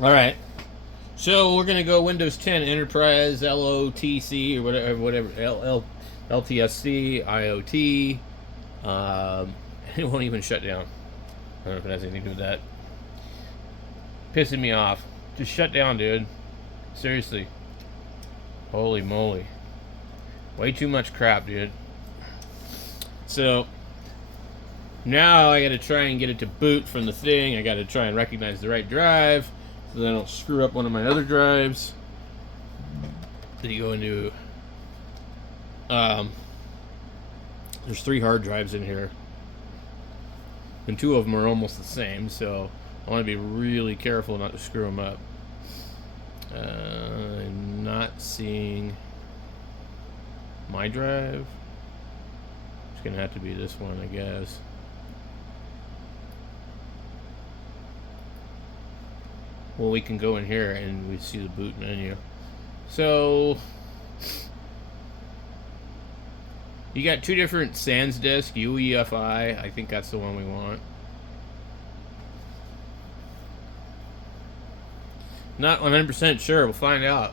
All right. So we're gonna go Windows 10 Enterprise LOTC or whatever LTSC IoT. It won't even shut down. I don't know if it has anything to do with that. Pissing me off. Just shut down, dude. Seriously. Holy moly. Way too much crap, dude. So now I gotta try and get it to boot from the thing. I gotta try and recognize the right drive so that I don't screw up one of my other drives. Then you go into there's 3 hard drives in here, and 2 of them are almost the same, so I want to be really careful not to screw them up. I'm not seeing my drive. It's gonna have to be this one, I guess. Well, we can go in here and we see the boot menu. So you got 2 different SANS disk, UEFI. I think that's the one we want. Not 100% sure. We'll find out.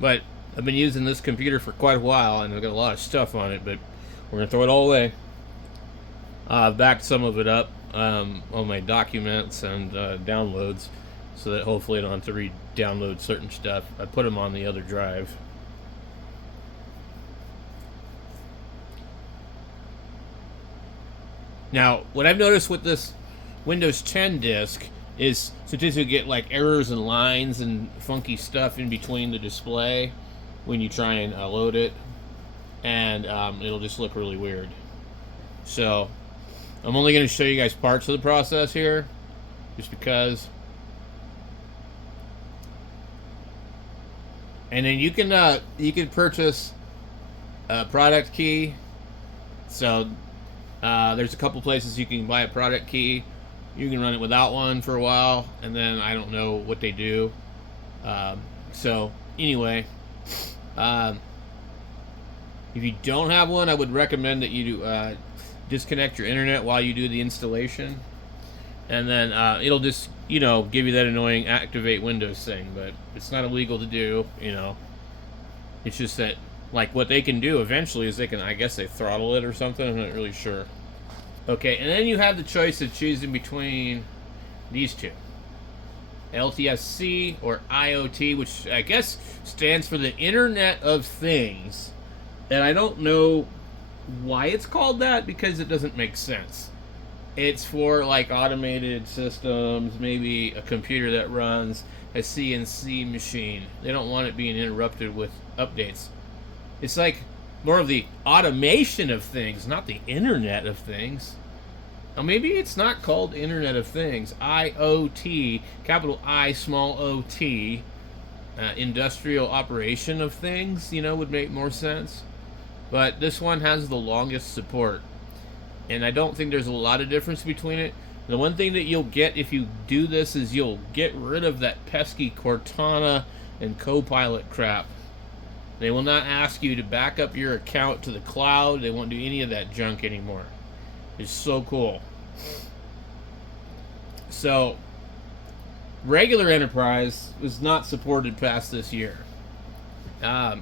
But I've been using this computer for quite a while, and I've got a lot of stuff on it, but we're going to throw it all away. I've backed some of it up on my documents and downloads, so that hopefully I don't have to re-download certain stuff. I put them on the other drive. Now, what I've noticed with this Windows 10 disk is sometimes you get like errors and lines and funky stuff in between the display when you try and load it, and it'll just look really weird. So I'm only going to show you guys parts of the process here, just because. And then you can purchase a product key. So there's a couple places you can buy a product key. You can run it without one for a while, and then I don't know what they do. So anyway, if you don't have one, I would recommend that you disconnect your internet while you do the installation, and then it'll just give you that annoying activate Windows thing. But it's not illegal to do. It's just that like what they can do eventually is I guess they throttle it or something. I'm not really sure. Okay, and then you have the choice of choosing between these 2. LTSC or IoT, which I guess stands for the Internet of Things. And I don't know why it's called that, because it doesn't make sense. It's for like automated systems, maybe a computer that runs a CNC machine. They don't want it being interrupted with updates. It's like more of the automation of things, not the Internet of Things. Now, maybe it's not called Internet of Things. IoT, capital I, small o-t, industrial operation of things, would make more sense. But this one has the longest support, and I don't think there's a lot of difference between it. The one thing that you'll get if you do this is you'll get rid of that pesky Cortana and Copilot crap. They will not ask you to back up your account to the cloud. They won't do any of that junk anymore. It's so cool. So, regular enterprise was not supported past this year. You're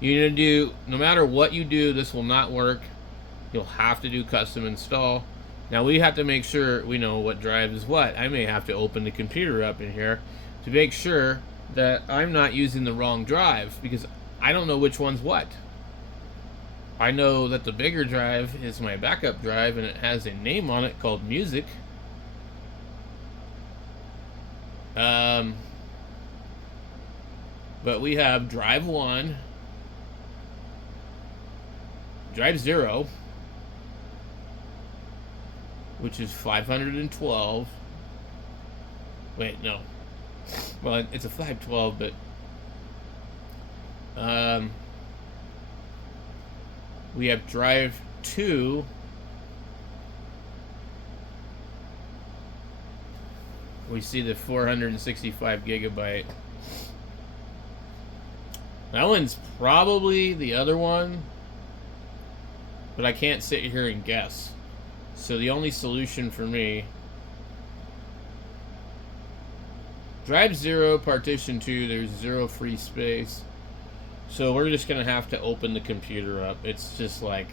going to do, no matter what you do, this will not work. You'll have to do custom install. Now, we have to make sure we know what drive is what. I may have to open the computer up in here to make sure that I'm not using the wrong drive, because I don't know which one's what. I know that the bigger drive is my backup drive, and it has a name on it called music. But we have drive 1, drive 0, which is 512. Wait, no. Well, it's a 512, but we have drive 2, we see the 465 gigabyte. That one's probably the other one, but I can't sit here and guess. So the only solution for me Drive 0, partition 2, there's 0 free space. So we're just going to have to open the computer up. It's just like,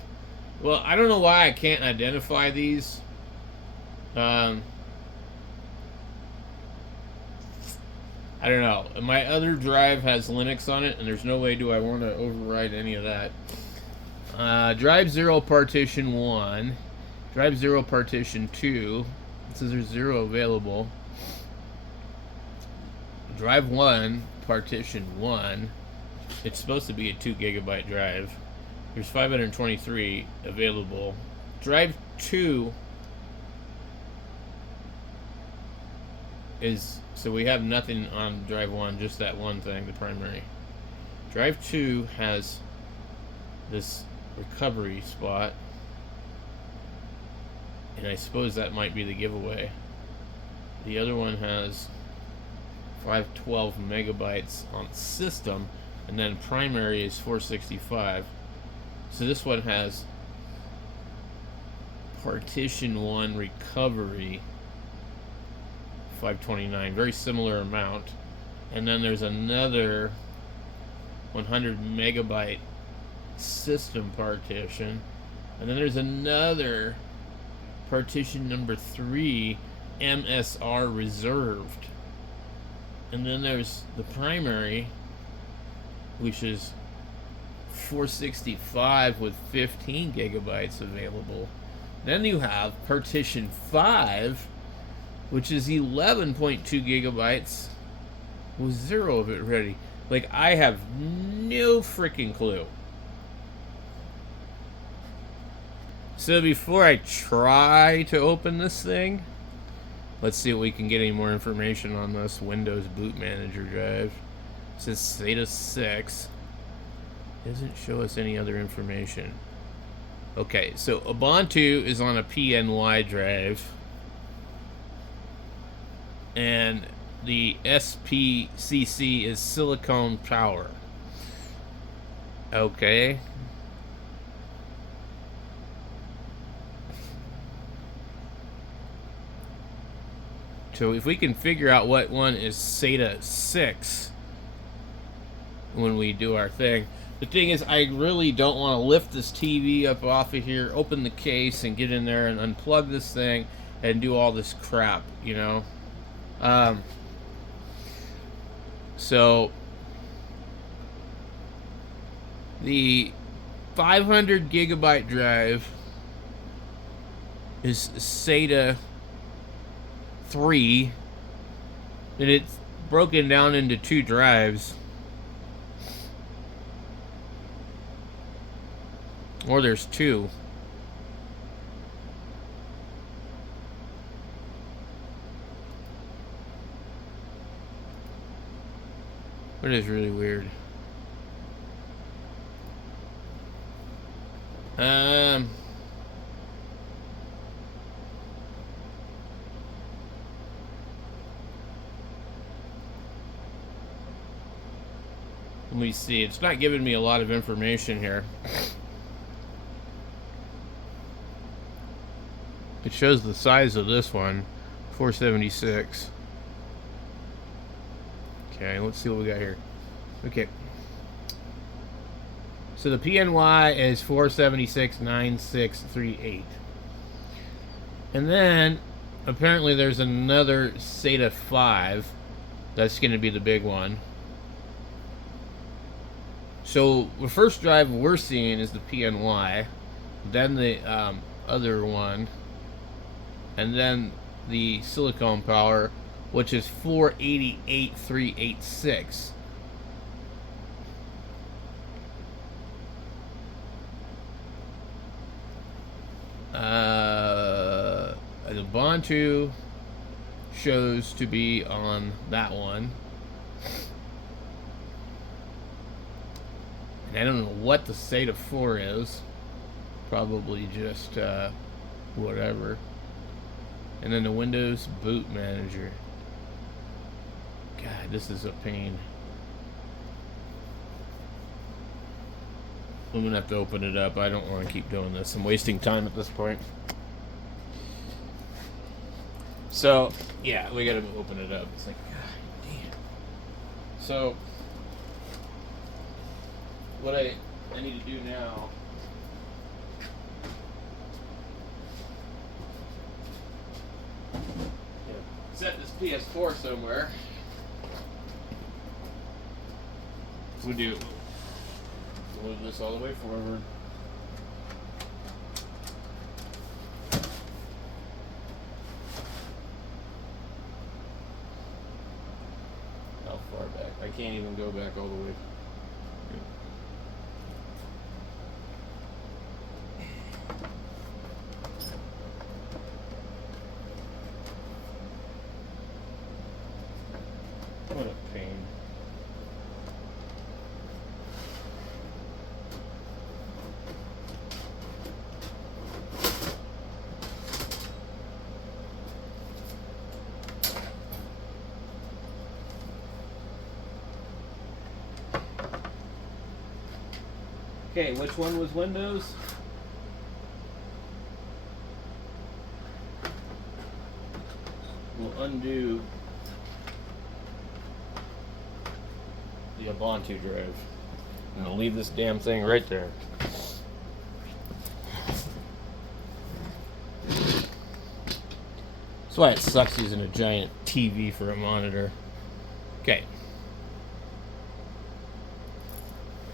well, I don't know why I can't identify these. I don't know. My other drive has Linux on it, and there's no way do I want to override any of that. Drive 0, partition 1. Drive 0, partition 2. It says there's 0 available. Drive 1, partition 1. It's supposed to be a 2 gigabyte drive. There's 523 available. Drive 2 is, so we have nothing on drive 1, just that one thing, the primary. Drive 2 has this recovery spot, and I suppose that might be the giveaway. The other one has 512 megabytes on system, and then primary is 465. So this one has partition 1 recovery 529, very similar amount, and then there's another 100 megabyte system partition, and then there's another partition number 3 MSR reserved, and then there's the primary, which is 465 with 15 gigabytes available. Then you have partition 5, which is 11.2 gigabytes with 0 of it ready. Like, I have no freaking clue. So before I try to open this thing, let's see if we can get any more information on this Windows Boot Manager drive. It says SATA 6. Doesn't show us any other information. Okay, so Ubuntu is on a PNY drive, and the SPCC is silicone power. Okay. So if we can figure out what one is SATA 6 when we do our thing. The thing is, I really don't want to lift this TV up off of here, open the case, and get in there and unplug this thing and do all this crap, you know? So the 500 gigabyte drive is SATA 3, and it's broken down into 2 drives. Or there's 2. It is really weird. Let me see. It's not giving me a lot of information here. It shows the size of this one, 476. Okay, let's see what we got here. Okay. So the PNY is 4769638. And then apparently there's another SATA 5. That's going to be the big one. So the first drive we're seeing is the PNY, then the other one, and then the silicone power, which is 488386. The Ubuntu shows to be on that one. And I don't know what the SATA 4 is. Probably just whatever. And then the Windows Boot Manager. God, this is a pain. I'm gonna have to open it up. I don't want to keep doing this. I'm wasting time at this point. So, yeah, we gotta open it up. It's like, God So what I need to do now set this PS4 somewhere. We do move this all the way forward. How far back? I can't even go back all the way. What a pain. Okay, which one was Windows? We'll undo the Ubuntu drive. And I'll leave this damn thing right there. That's why it sucks using a giant TV for a monitor. Okay.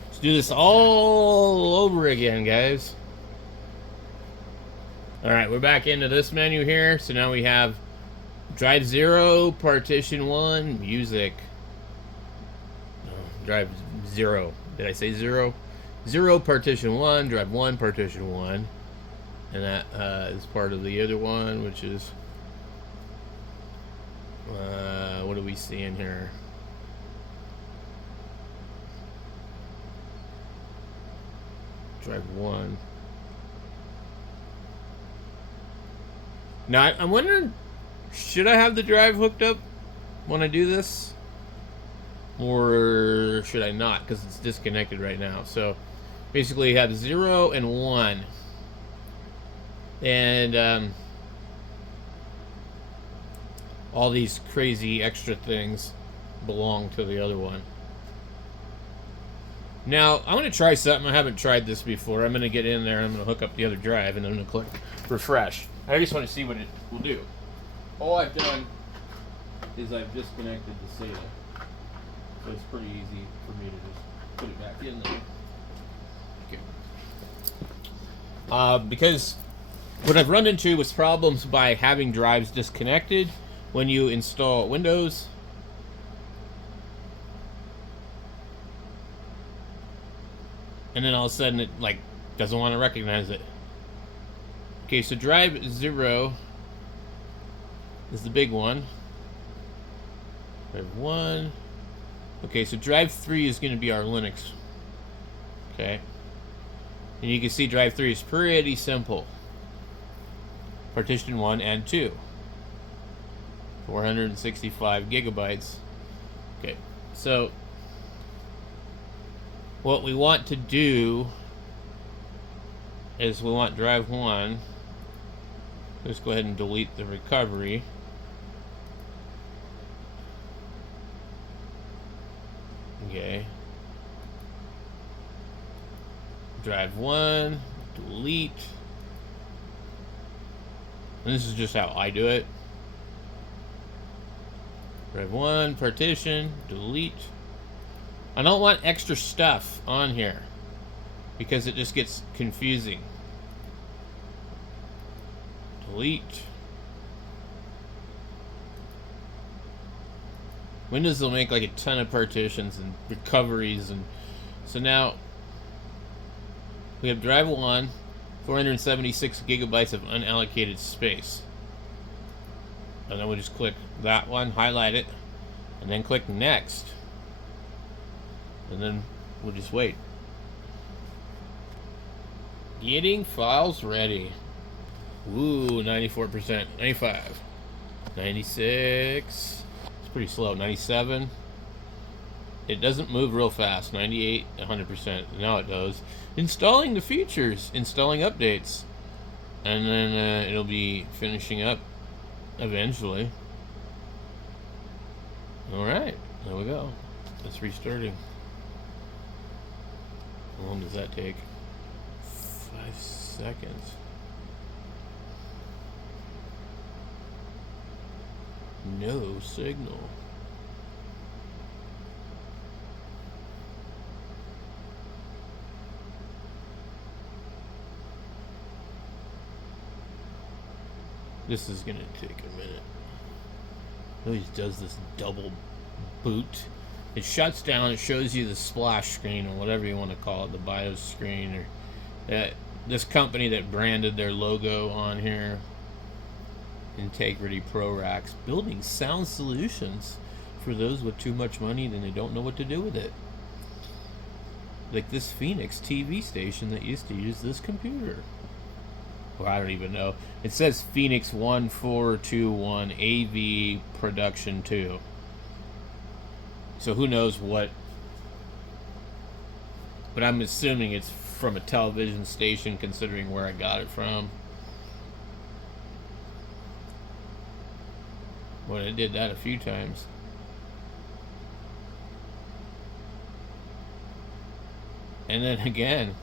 Let's do this all over again, guys. Alright, we're back into this menu here. So now we have drive 0, partition 1, music. Drive 0. Did I say 0? 0, partition 1, drive 1, partition 1. And that is part of the other one, which is... what do we see in here? Drive 1. Now, I'm wondering, should I have the drive hooked up when I do this? Or should I not? Because it's disconnected right now. So basically you have 0 and 1. And all these crazy extra things belong to the other one. Now, I'm going to try something. I haven't tried this before. I'm going to get in there and I'm going to hook up the other drive and I'm going to click refresh. I just want to see what it will do. All I've done is I've disconnected the SATA. So it's pretty easy for me to just put it back in there. Okay. Because what I've run into was problems by having drives disconnected when you install Windows. And then all of a sudden it like doesn't want to recognize it. Okay, so drive 0 is the big one. Drive 1. Okay, so drive 3 is going to be our Linux. Okay. And you can see drive 3 is pretty simple. Partition 1 and 2. 465 gigabytes. Okay, so what we want to do is we want drive 1. Let's go ahead and delete the recovery. Okay. Drive 1, delete. And this is just how I do it. Drive 1, partition, delete. I don't want extra stuff on here because it just gets confusing. Delete. Windows will make like a ton of partitions and recoveries, and so now we have drive 1, 476 gigabytes of unallocated space. And then we'll just click that one, highlight it, and then click next. And then we'll just wait. Getting files ready. Ooh, 94%, 95, 96. It's pretty slow. 97. It doesn't move real fast. 98, 100%. Now it does. Installing the features, installing updates, and then it'll be finishing up eventually. All right, there we go. it's restarting. How long does that take? 5 seconds. No signal. This is gonna take a minute. It always does this double boot. It shuts down, it shows you the splash screen or whatever you want to call it, the BIOS screen, or that this company that branded their logo on here, Integrity Pro Racks, building sound solutions for those with too much money and they don't know what to do with it. Like this Phoenix TV station that used to use this computer. Well, I don't even know. It says Phoenix 1421 AV Production 2. So who knows what. But I'm assuming it's from a television station considering where I got it from. Well, I did that a few times. And then again.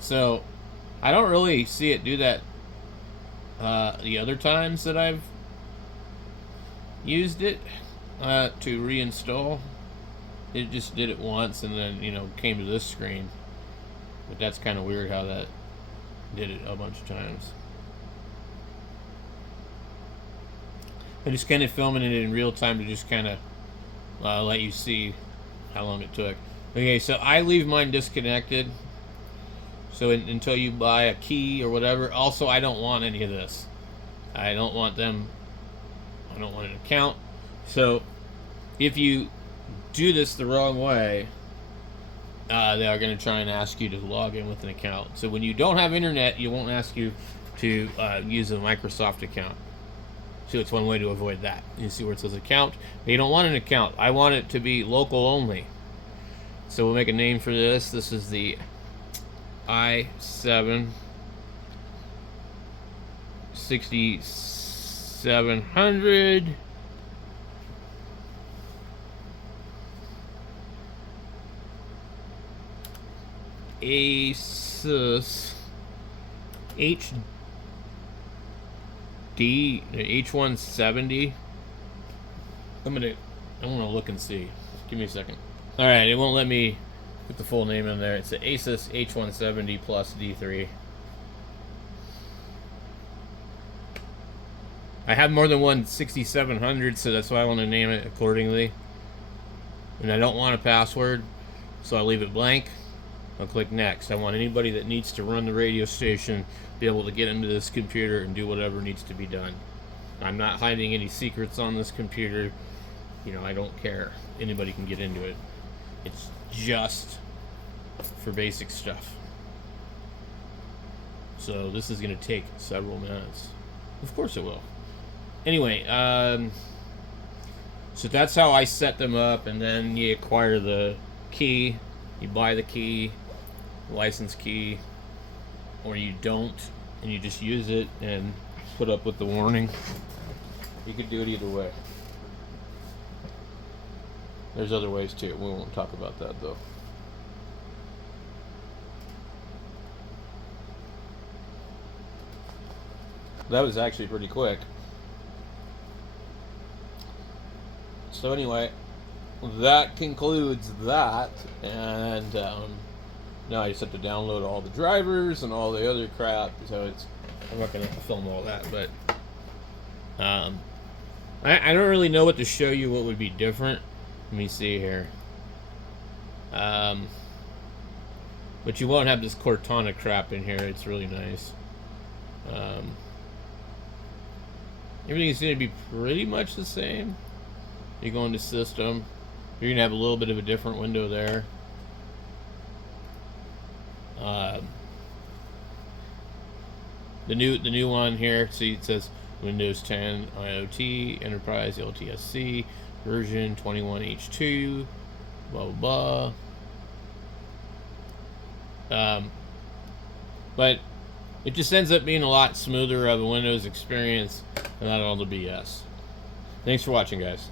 So I don't really see it do that the other times that I've used it to reinstall. It just did it once and then, you know, came to this screen. But that's kind of weird how that did it a bunch of times. I'm just kind of filming it in real time to just kind of let you see how long it took. Okay, so I leave mine disconnected. So until you buy a key or whatever. Also, I don't want any of this. I don't want them. I don't want an account. So if you do this the wrong way, they are going to try and ask you to log in with an account. So when you don't have internet, you won't ask you to use a Microsoft account. So it's one way to avoid that. You see where it says account? You don't want an account. I want it to be local only. So we'll make a name for this. This is the i7 6700 Asus H170. I'm gonna look and see. Give me a second. All right, it won't let me put the full name in there. It's the Asus H170 plus D3. I have more than one 6700, so that's why I want to name it accordingly. And I don't want a password, so I leave it blank. I'll click next. I want anybody that needs to run the radio station be able to get into this computer and do whatever needs to be done. I'm not hiding any secrets on this computer. You know, I don't care. Anybody can get into it. It's just for basic stuff. So this is going to take several minutes. Of course it will. Anyway, so that's how I set them up, and then you acquire the key. You buy the key, license key, or you don't, and you just use it and put up with the warning. You could do it either way. There's other ways too. We won't talk about that though. That was actually pretty quick. So anyway, that concludes that, and now I just have to download all the drivers and all the other crap. So I'm not going to film all that, but I don't really know what to show you. What would be different? Let me see here. But you won't have this Cortana crap in here. It's really nice. Everything's going to be pretty much the same. You go into system. You're going to have a little bit of a different window there. The new one here, see, it says Windows 10 IoT Enterprise LTSC version 21H2, blah blah blah. But it just ends up being a lot smoother of a Windows experience and not all the BS. Thanks for watching, guys.